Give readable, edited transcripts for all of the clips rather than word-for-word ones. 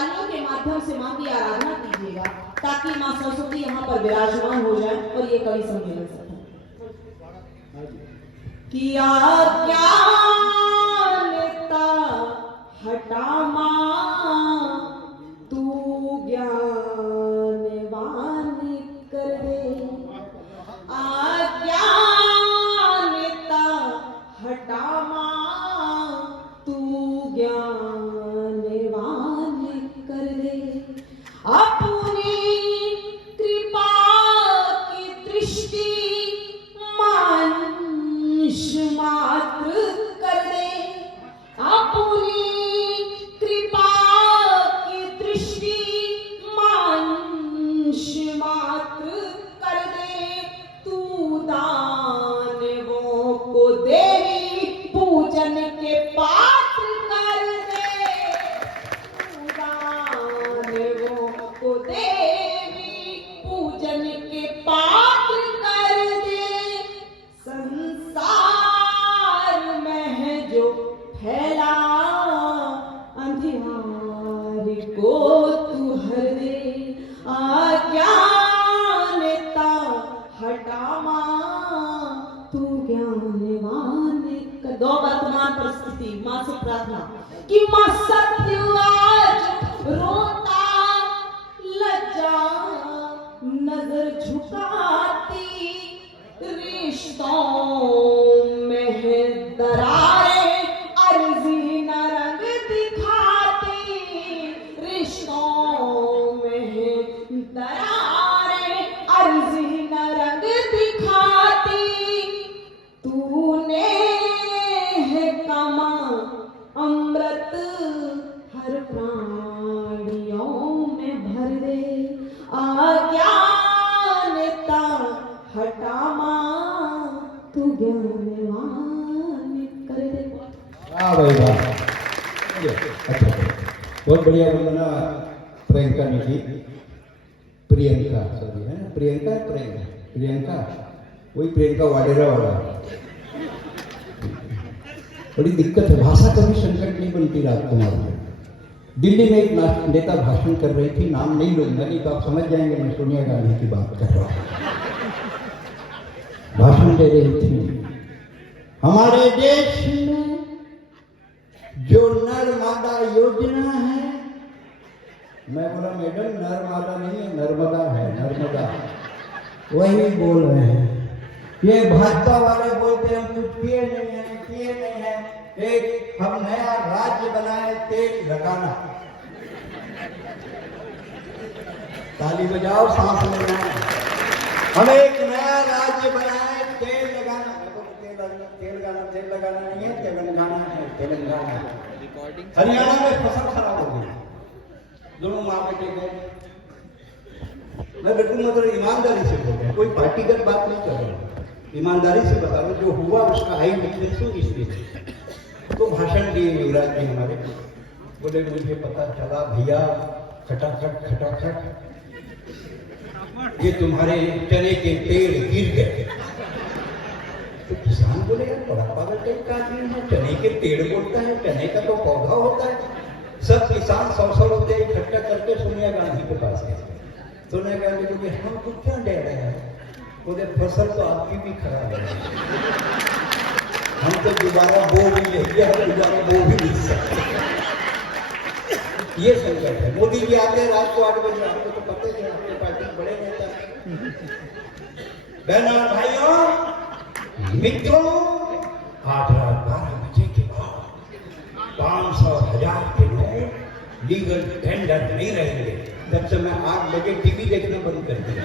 तालियों के माध्यम से मां की आराधना कीजिएगा ताकि मां सरस्वती यहाँ पर विराजमान हो जाए और ये कवि सम्मेलन सफल किया क्या लेता हटा मां तू ज्ञानवान कर दे आज्ञानता हटा मां तू ज्ञानवान कर दे अपनी कृपा की दृष्टि मानुष मात्र कर दे अपनी कृपा की दृष्टि मानुष मात्र कर दे तू दानवों को देवी पूजन के पात्र कर दे तू दानवों को देवी पूजन के पात्र कर दे संसार में है जो फैला अंधियार को तू हर दे अज्ञानता हटा मां तू ज्ञानवान कर दो वर्तमान परिस्थिति मां से प्रार्थना कि मां सत्य आज रोता लज्जा नजर झुकाती रिश्तों में है दरारें अर्जी न रंग दिखाती रिश्तों में है दरारें अर्जी न रंग दिखाती तूने है कमा अमृत हर प्राणियों में भर दे अज्ञानता हटा मां तू ज्ञानवान कर दे। वाह भाई वाह, अच्छा बहुत बढ़िया वंदना प्रियंका जी, प्रियंका सॉरी है प्रियंका प्रियंका प्रियंका वही प्रियंका वाडेरा वाला। बड़ी दिक्कत है, भाषा कभी संकट नहीं बनती रात को। दिल्ली में एक नेता भाषण कर रही थी, नाम नहीं लूंगा नहीं तो आप समझ जाएंगे मैं सोनिया गांधी की बात कर रहा हूँ। भाषण दे रही थी, हमारे देश में जो नर्मदा योजना है, मैं बोला मैडम नर्मदा नहीं है नर्मदा है, नर्मदा वही बोल रहे हैं। ये भाजपा वाले बोलते हम कुछ किए नहीं है, किए नहीं है। एक हम नया राज्य बनाए तेल लगाना, ताली बजाओ सांस लेना। हम एक नया राज्य बनाए तेल लगाना, तेल लगाना नहीं है, तेलंगाना है, तेलंगाना। हरियाणा में फसल खराब हो गई, दोनों माँ बेटे गए। मैं बिल्कुल मतलब ईमानदारी से बोल रहा हूँ, कोई पार्टीगत बात नहीं कर रहा हूँ, ईमानदारी से बता रहा हूँ। जो हुआ उसका आई विटनेस हूँ इसलिए। तो भाषण दिए युवराज जी हमारे, बोले मुझे पता चला भैया खटाखट खटाखट ये तुम्हारे चने के पेड़ गिर गए। तो किसान बोले यार बड़ा पागल टाइप का आदमी है, चने के पेड़ बोलता है, चने का तो पौधा होता है। सब किसान 100 रुपये इकट्ठा करके सोनिया गांधी के पास गए। सोनिया गांधी बोले हमको क्या दे रहे हैं, बोले फसल तो आपकी भी खराब है, हम तो दोबारा बो भी लेंगे, हम दोबारा बो भी नहीं सकते। ये संकट है। मोदी जी आते हैं रात को 8 बजे, आपको तो पता है आपके पार्टी बड़े नेता। बहनों और भाइयों मित्रों, आज रात 12 बजे के बाद 500 1000 के नोट लीगल टेंडर नहीं रहेंगे। जब से मैं 8 बजे टीवी देखना बंद कर दिया,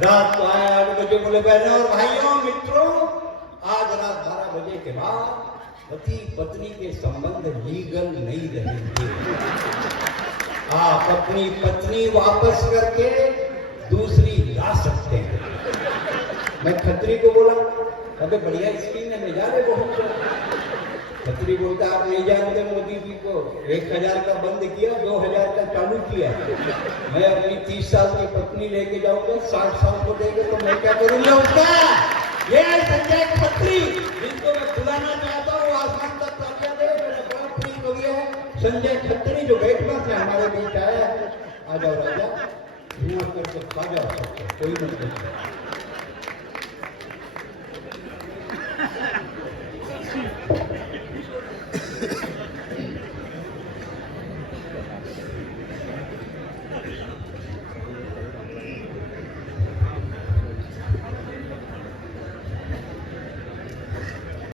रात को आए 8 बजे बोले बहनों और भाइयों मित्रों आज रात 12 बजे के बाद पति पत्नी के संबंध लीगल नहीं रहेंगे। आप अपनी पत्नी वापस करके दूसरी ला सकते हैं। मैं खत्री को बोला अबे बढ़िया स्कीम है, ले जा रहे बहुत। खत्री बोलता आप नहीं जानते मोदी जी को, 1000 का बंद किया, 2000 का चालू किया। मैं अपनी 30 साल की पत्नी लेके जाऊंगा, 60 साल को देंगे तो मैं क्या करूंगा उसका। ये संजय खत्री जिनको मैं बुलाना चाहता हूँ, आसमान तक तालियां दे, मेरा बड़ा प्रिय कवि है। संजय खत्री जो गेट में से हमारे बीच आया, आ जाओ राजा, धुआं करके खा जाओ सबको, कोई मत पूछो।